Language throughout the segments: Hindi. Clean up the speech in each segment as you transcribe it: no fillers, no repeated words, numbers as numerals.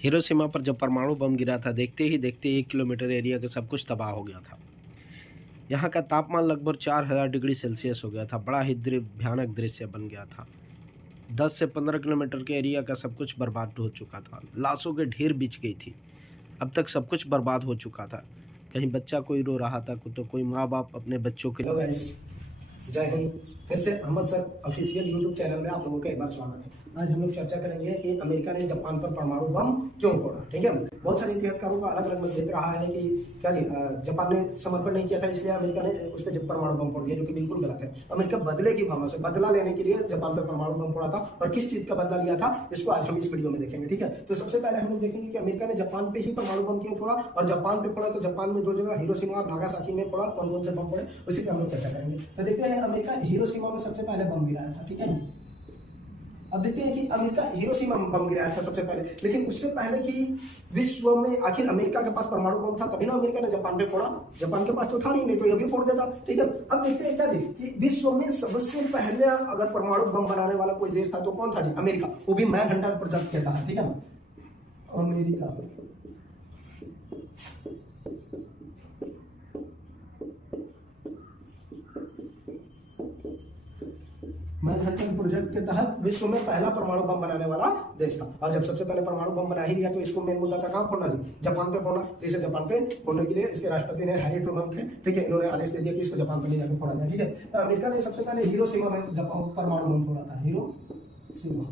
हिरोशिमा पर जब परमाणु बम गिरा था, देखते ही देखते 1 किलोमीटर एरिया का सब कुछ तबाह हो गया था। यहाँ का तापमान लगभग 4000 डिग्री सेल्सियस हो गया था। बड़ा ही भयानक दृश्य बन गया था। 10 से 15 किलोमीटर के एरिया का सब कुछ बर्बाद हो चुका था। लाशों के ढेर बिछ गई थी। अब तक सब कुछ बर्बाद हो चुका था। कहीं बच्चा कोई रो रहा था, तो कोई माँ बाप अपने बच्चों के जय हिंद। फिर से Ahmed sir official YouTube channel में आप लोगों का एक बार स्वागत है। आज हम लोग चर्चा करेंगे कि अमेरिका ने जापान पर परमाणु बम क्यों फोड़ा। ठीक है, बहुत सारे इतिहासकारों का अलग अलग मत देख रहा है कि क्या जी जापान ने समर्पण नहीं किया था इसलिए अमेरिका ने उस पर परमाणु बम फोड़ दिया, जो कि बिल्कुल गलत है। अमेरिका बदले की भावना से बदला लेने के लिए जापान पर परमाणु बम फोड़ा था, और किस चीज का बदला लिया था इसको आज हम इस वीडियो में देखेंगे। ठीक है, तो सबसे पहले हम लोग देखेंगे कि अमेरिका ने जापान पे ही परमाणु बम क्यों फोड़ा, और जापान पे फोड़ा तो जापान में दो जगह हिरोशिमा और नागासाकी में फोड़ा, कौन कौन से बम फोड़े उसी पर हम लोग चर्चा करेंगे। तो देखते हैं अमेरिका हिरोशिमा में सबसे पहले बम गिराया था। ठीक है, अब देखते हैं कि अमेरिका हिरोशिमा में बम गिराया था सबसे पहले, लेकिन उससे पहले कि विश्व में आखिर अमेरिका के पास परमाणु बम था तभी ना अमेरिका ने जापान पे फोड़ा। जापान के पास तो था नहीं तो ये भी फोड़ देता। ठीक है, अब देखते हैं क्या जी कि विश्व में सबसे पहले अगर परमाणु बम बनाने वाला कोई देश था तो कौन था जी? अमेरिका, वो भी मैनहट्टन प्रोजेक्ट कहता है। ठीक है, अमेरिका मैनहट्टन प्रोजेक्ट के तहत विश्व में पहला परमाणु बम बनाने वाला देश था। और जब सबसे पहले परमाणु बम बना ही लिया तो इसको मेन मुद्दा था कहाँ फोड़ना जी? जापान पे फोड़ना। तो इसे जापान पे फोड़ने के लिए इसके राष्ट्रपति ने हैरी ट्रूमन थे, ठीक है, इन्होंने आदेश दे दिया कि इसको जापान पे ले जाकर फोड़ा जाए। ठीक है, तो अमेरिका ने सबसे पहले हिरोशिमा में परमाणु बम फोड़ा था। हिरोशिमा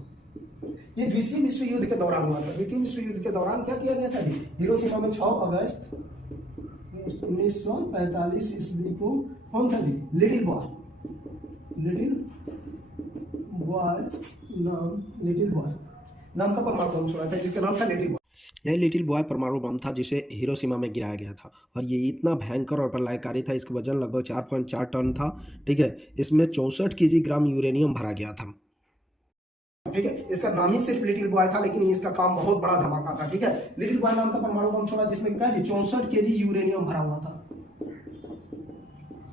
ये द्वितीय विश्व युद्ध के दौरान हुआ था। द्वितीय विश्व युद्ध के दौरान क्या किया गया था जी? हिरोशिमा में 6 अगस्त 1945 ईस्वी को कौन था जी? लिटिल बॉय नाम का परमाणु बम छोड़ा था, जिसका नाम था लिटिल बॉय। यह लिटिल बॉय परमाणु बम था जिसे हिरोशिमा में गिराया गया था, और ये इतना भयंकर और प्रलयकारी था। इसका वजन लगभग 4.4 टन था। ठीक है, इसमें 64 किलोग्राम यूरेनियम भरा गया था। ठीक है, इसका नाम ही सिर्फ लिटिल बॉय था, लेकिन इसका काम बहुत बड़ा धमाका था। ठीक है, लिटिल बॉय नाम का परमाणु बम छोड़ा जिसमें क्या जी 64 केजी यूरेनियम भरा हुआ था।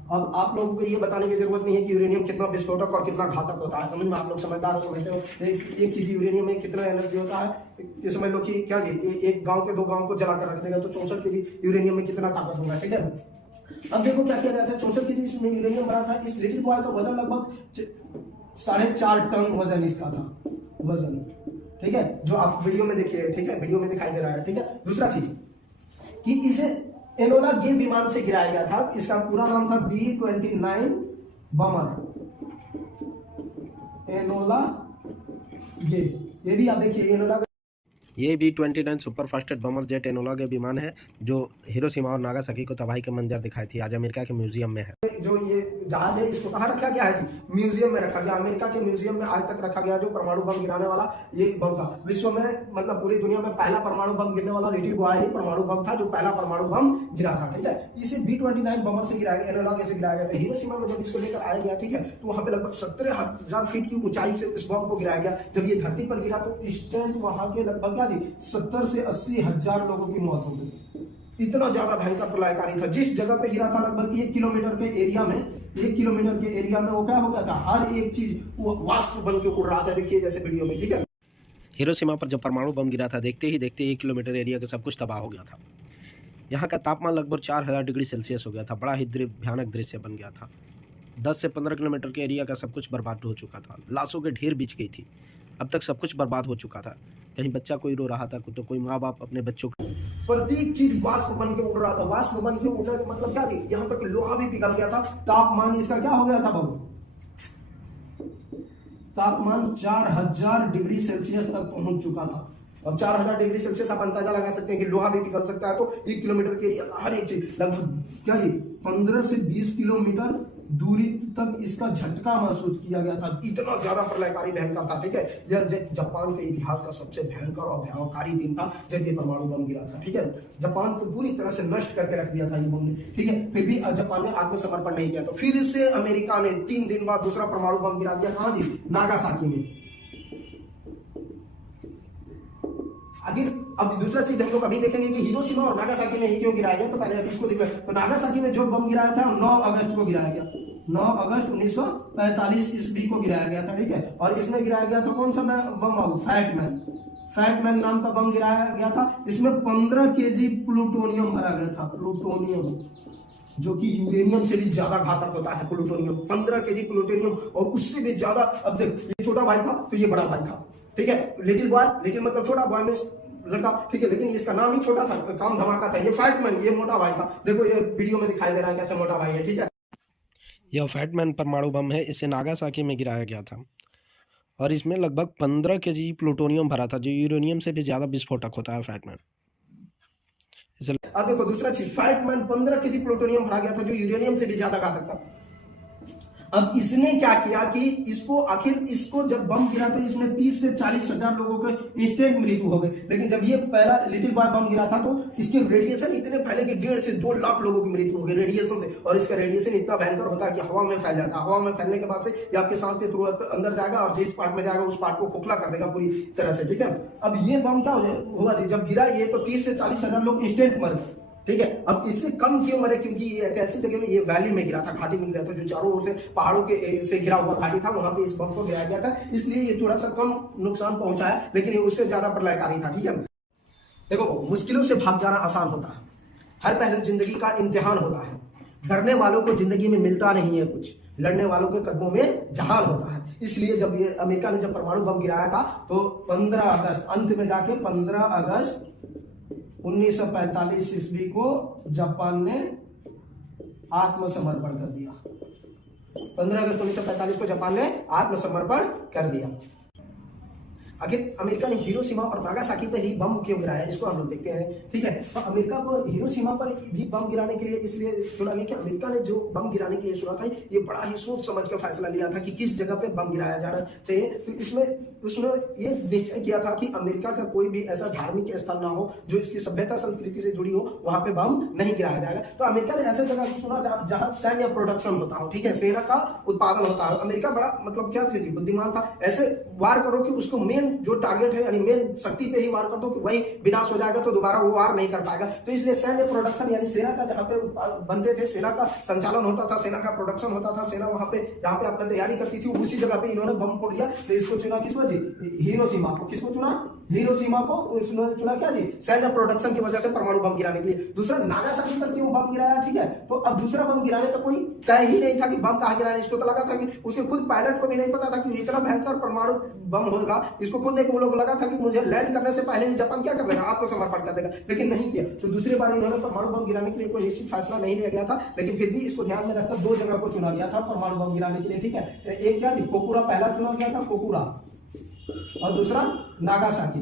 अब आप लोगों को ये बताने की जरूरत नहीं है कि यूरेनियम कितना विस्फोटक और कितना घातक होता है। समझ में आप लोग समझदार हो, समझते हो एक केजी यूरेनियम में कितना एनर्जी होता है। ये समझ लो कि क्या जी एक गांव के 2 गांव को जलाकर रख देगा तो 64 केजी यूरेनियम में कितना ताकत होगा। ठीक है, अब देखो क्या किया गया था। 64 केजी इसमें यूरेनियम भरा था। इस लिटिल बॉय का वजन लगभग 4.5 टन वजन इसका था, वजन। ठीक है, जो आप वीडियो में देखिए, ठीक है, वीडियो में दिखाई दे रहा है। ठीक है, दूसरा चीज कि इसे एनोला गे विमान से गिराया गया था। इसका पूरा नाम था B-29 बमर। एनोला गे, ये भी आप देखिए एनोला। ये B-29 super fasted bomber jet Enola के विमान है जो हिरोशिमा और नागासाकी को तबाही के मंजर दिखाई थी। आज अमेरिका के म्यूजियम में है। जो ये जहाज है इसको कहाँ रखा गया है? म्यूजियम में रखा गया। अमेरिका के म्यूजियम में आज तक रखा गया जो परमाणु बम गिराने वाला ये बम था। विश्व में मतलब पूरी दुनिया में पहला परमाणु बम गिरने वाला लिटिल बॉय ही परमाणु बम था, जो पहला परमाणु बम गिरा था। ठीक है, इसे B-29 बमर से गिराया गया, एनोला से गिराया गया था। हिरोशिमा में जब इसको लेकर आया गया, ठीक है, तो वहां पे लगभग 17,000 फीट की ऊंचाई से इस बम को गिराया गया। जब ये धरती पर गिरा तो इस टाइम वहां के लगभग क्या जी 70 से 80 हजार लोगों की मौत हो गई। इतना ज्यादा भयंकर प्रलयकारी था। जिस जगह पे गिरा था लगभग 1 किलोमीटर के एरिया में, 1 किलोमीटर के एरिया में वो क्या हो गया था? हर एक चीज वो वाष्प बन के उड़ रहा था। देखिए जैसे वीडियो में। ठीक है, हिरोशिमा पर जब परमाणु बम गिरा था, देखते ही देखते 1 किलोमीटर एरिया का सब कुछ तबाह हो गया था। यहाँ का तापमान लगभग 4000 डिग्री सेल्सियस हो गया था। बड़ा ही भयानक दृश्य बन गया था। 10 से 15 किलोमीटर के एरिया का सब कुछ बर्बाद हो चुका था। लाशों के ढेर बिछ गई थी। अब तक सब कुछ बर्बाद हो चुका था। कहीं बच्चा कोई रो रहा था, तो कोई माँ बाप अपने बच्चों को प्रत्येक चीज वाष्प बन के उड़ रहा था। वाष्प बन के उड़ने का मतलब क्या जी? यहाँ तक लोहा भी पिघल गया था। तापमान इसका क्या हो गया था बाबू? तापमान 4000 डिग्री सेल्सियस तक पहुंच चुका था। अब 4000 डिग्री सेल्सियस आप अंदाजा लगा सकते हैं कि लोहा भी पिघल सकता है। तो 1 किलोमीटर के एरिया का हर एक चीज लगभग क्या जी 15 से 20 किलोमीटर दूरी तक इसका झटका महसूस किया गया था। इतना ज्यादा प्रलयकारी भयंकर था। ठीक है, यह जापान के इतिहास का सबसे भयंकर और भयावकारी दिन था जब ये परमाणु बम गिरा था। ठीक है, जापान को पूरी तरह से नष्ट करके रख दिया था ये बम ने। ठीक है, फिर भी जापान ने आत्मसमर्पण नहीं किया। तो फिर से अमेरिका ने 3 दिन बाद दूसरा परमाणु बम गिरा दिया। कहाँ जी? नागासाकी में। आगे अब दूसरा चीज हम लोग अभी देखेंगे कि हिरोशिमा और नागासाकी में ही क्यों गिराया गया। तो पहले अभी इसको देखिए। तो नागासाकी में जो बम गिराया था 9 अगस्त को गिराया गया। 9 अगस्त 1945 ईस्वी को गिराया गया था। ठीक है, और इसमें गिराया गया था कौन सा बम? फैटमैन नाम का बम गिराया गया था। इसमें 15 केजी प्लूटोनियम भरा गया था। प्लूटोनियम जो कि यूरेनियम से भी ज्यादा घातक होता है। प्लूटोनियम 15 केजी प्लूटोनियम, और उससे भी ज्यादा। अब देख, ये छोटा भाई था तो ये बड़ा भाई था, ठीक है। लिटिल बॉय, लिटिल मतलब छोटा, बॉय में लड़का, ठीक है, लेकिन इसका नाम ही छोटा था, काम धमाका था। ये फैटमैन, ये मोटा भाई था। देखो ये वीडियो में दिखाई दे रहा है कैसे मोटा भाई है, ठीक है। यह फैटमैन परमाणु बम है, इसे नागासाकी में गिराया गया था और इसमें लगभग 15 केजी प्लूटोनियम भरा था, जो यूरेनियम से भी ज़्यादा विस्फोटक होता है फैटमैन। अब देखो दूसरा चीज, फैटमैन 15 केजी प्लूटोनियम भरा गया था, जो यूरेनियम से भी ज्यादा घातक था। अब इसने क्या किया कि इसको जब बम गिरा तो इसमें 30 से 40 हजार लोगों के इंस्टेंट मृत्यु हो गई। लेकिन जब ये पहला लिटिल बॉय बम गिरा था तो इसके रेडिएशन इतने फैले कि 1.5 से 2 लाख लोगों की मृत्यु हो गई रेडिएशन से। और इसका रेडिएशन इतना भयंकर होता है कि हवा में फैल जाता है। हवा में फैलने के बाद से ये आपके सांस के थ्रू अंदर जाएगा और जिस पार्ट में जाएगा उस पार्ट को खोखला कर देगा पूरी तरह से, ठीक है। अब ये बम क्या हुआ जी, जब गिरा ये तो 30 से 40 हजार लोग इंस्टेंट मर गए, ठीक है। अब इससे कम क्यों मरे, क्योंकि ये एक ऐसी जगह में, ये वैली में गिरा था, घाटी में गिरा था, जो चारों ओर से पहाड़ों के से घिरा हुआ घाटी था, वहां पे इस बम को गिराया गया था। इसलिए ये थोड़ा सा कम नुकसान पहुंचाया, लेकिन ये उससे ज्यादा प्रलयकारी था, ठीक है। देखो, मुश्किलों से भाग जाना आसान होता है, हर पहलू जिंदगी का इम्तिहान होता है। डरने वालों को जिंदगी में मिलता नहीं है कुछ, लड़ने वालों के कदमों में जहान होता है। इसलिए जब ये अमेरिका ने जब परमाणु बम गिराया था तो 15 अगस्त, अंत में जाके 15 अगस्त 1945 ईस्वी को जापान ने आत्मसमर्पण कर दिया। 15 अगस्त 1945 को जापान ने आत्मसमर्पण कर दिया। आखिर अमेरिका ने हिरोशिमा और नागासाकी पर ही बम क्यों गिराया, इसको हम लोग देखते हैं, ठीक है। तो अमेरिका को हिरोशिमा पर भी बम गिराने के लिए इसलिए चुना गया कि अमेरिका ने जो बम गिराने के लिए चुना था, ये बड़ा ही सोच समझ कर फैसला लिया था कि किस जगह पे बम गिराया जाना चाहिए। तो इसमें उसने ये निश्चय किया था कि अमेरिका का कोई भी ऐसा धार्मिक स्थल ना हो जो इसकी सभ्यता संस्कृति से जुड़ी हो, वहां पे बम नहीं गिराया जाएगा। तो अमेरिका ने ऐसे जगह चुना जहां सैन्य प्रोडक्शन होता हो, ठीक है, सेना का उत्पादन होता है। अमेरिका बड़ा मतलब क्या थे, बुद्धिमान था। ऐसे वार करो कि उसको मेन जो टारगेट है यानी मेन शक्ति पे ही वार कर दो कि वही विनाश हो जाएगा, तो दोबारा वो वार नहीं कर पाएगा। तो इसलिए सैन्य प्रोडक्शन यानी सेना का जहां पे बनते थे, सेना का संचालन होता था, सेना का प्रोडक्शन होता था, सेना वहां पे जहां पे अपना तैयारी करती थी, उसी जगह पे इन्होंने बम फोड़ दिया। तो इसको चुना किसको जी, हिरोशिमा को। किसको चुना, हिरोशिमा को। इन्होंने चुना क्या जी, सैन्य प्रोडक्शन की वजह से परमाणु बम गिराने के लिए। दूसरा, नागासाकी पर क्यों बम गिराया, ठीक है। तो अब दूसरा बम गिराने का कोई तय ही नहीं था कि बम कहां गिराना। इसको तो लगा था कि उसके खुद पायलट को भी नहीं पता था कि इतना भयंकर परमाणु बम होगा। इसको खुद वो लोग लगा था कि मुझे लैंड करने से पहले ही जापान क्या कर देगा, आत्मसमर्पण कर देगा, लेकिन नहीं किया। तो दूसरी बार इन्होंने परमाणु बम गिराने के लिए कोई निश्चित फैसला नहीं लिया गया था, लेकिन फिर भी इसको ध्यान में रखकर 2 जगह को चुना गया था परमाणु बम गिराने के लिए, ठीक है। एक क्या जी, कोकुरा पहला चुना गया था, कोकुरा, और दूसरा नागासाकी।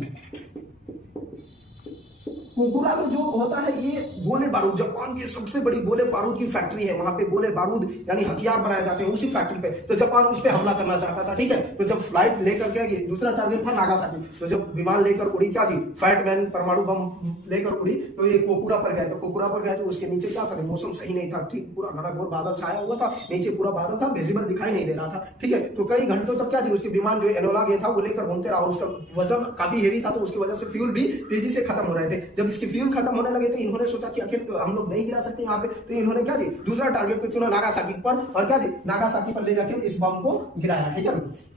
कोकुरा में जो होता है ये गोले बारूद, जापान की सबसे बड़ी गोले बारूद की फैक्ट्री है। वहां पे गोले बारूद यानी हथियार बनाए जाते हैं उसी फैक्ट्री पे। तो जापान उस पे हमला करना चाहता था, ठीक है। तो जब फ्लाइट लेकर के दूसरा टारगेट था नागासाकी, तो जब विमान लेकर उड़ी क्या जी, फैटमैन परमाणु बम लेकर उड़ी, तो ये कोकुरा पर गए। तो कोकुरा पर गए तो उसके नीचे क्या था, मौसम सही नहीं था, ठीक, पूरा घना घोर बादल छाया हुआ था, नीचे पूरा बादल था, विजिबल दिखाई नहीं दे रहा था, ठीक है। तो कई घंटों तक क्या जी, उसके विमान जो एनोला गया था वो लेकर घूमते रहा। उसका वजन काफी हेवी था, तो उसकी वजह से फ्यूल भी तेजी से खत्म हो रहे थे। जब इसके फ्यूल खत्म होने लगे तो इन्होंने सोचा कि आखिर हम लोग नहीं गिरा सकते यहाँ पे। तो इन्होंने क्या जी, दूसरा टारगेट को चुना नागासाकी पर, और क्या जी, नागासाकी पर ले जाके इस बम को गिराया, ठीक है।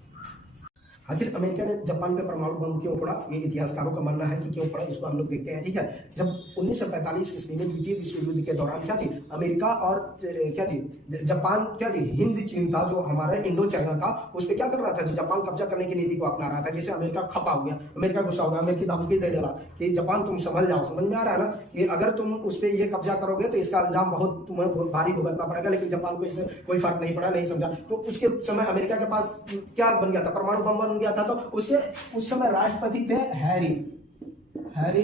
आखिर अमेरिका ने जापान पे परमाणु बम क्यों फोड़ा, ये इतिहासकारों का मानना है कि क्यों फोड़ा, इसको हम लोग देखते हैं, ठीक है। जब 1945 ईस्वी में द्वितीय विश्व युद्ध के दौरान क्या थी, अमेरिका और क्या थी, जापान क्या थी, हिंद चीन था जो हमारा इंडो चाइना था, उस पर क्या कर रहा था, जापान कब्जा करने की नीति को अपना रहा था, जिससे अमेरिका खपा हो गया, अमेरिका गुस्सा हो गया, अमेरिकी धमकी दे डाला कि जापान तुम संभल जाओ। समझ में आ रहा है ना कि अगर तुम उस पर ये कब्जा करोगे तो इसका अंजाम बहुत तुम्हें भारी भुगतना पड़ेगा। लेकिन जापान को इससे कोई फर्क नहीं पड़ा, नहीं समझा। तो उसके समय अमेरिका के पास क्या बन गया था, परमाणु बम बन गया था। तो उस समय राष्ट्रपति थे हैरी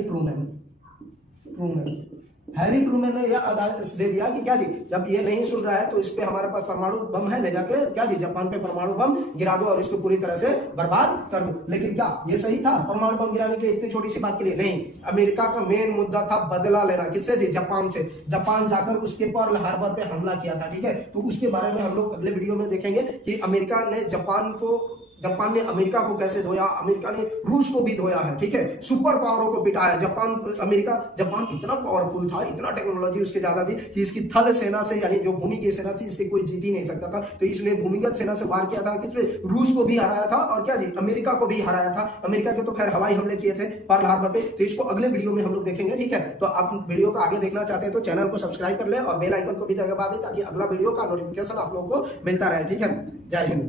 ट्रूमैन ने यह आदेश दे दिया कि क्या जी, जब ये नहीं सुन रहा है तो इस पे हमारे पास परमाणु बम है, ले जाके क्या जी, जापान पे परमाणु बम गिरा दो और इसको पूरी तरह से बर्बाद कर दो। लेकिन क्या ये सही था परमाणु बम गिराने के लिए इतनी छोटी सी बात के लिए? नहीं, अमेरिका का मेन मुद्दा था बदला लेना। किससे जी, जापान से। जापान जाकर उसके पर्ल हार्बर पे हमला किया था, ठीक है। तो उसके बारे में हम लोग अगले वीडियो में देखेंगे कि अमेरिका ने जापान को जापान ने अमेरिका को कैसे धोया, अमेरिका ने रूस को भी धोया है, ठीक है, सुपर पावरों को पिटाया। जापान इतना पावरफुल था, इतना टेक्नोलॉजी उसके ज्यादा थी कि इसकी थल सेना से, यानी जो भूमि की सेना थी, इससे कोई जीत ही नहीं सकता था। तो इसने भूमिगत सेना से वार किया था, किसने, रूस को भी हराया था, और क्या जी, अमेरिका को भी हराया था। अमेरिका के तो खैर हवाई हमले किए थे पर्ल हार्बर पे, तो इसको अगले वीडियो में हम लोग देखेंगे, ठीक है। तो आप वीडियो को आगे देखना चाहते हैं तो चैनल को सब्सक्राइब कर ले और बेल आइकन को भी दबा दें, ताकि अगला वीडियो का नोटिफिकेशन आप लोगों को मिलता रहे, ठीक है। जय हिंद।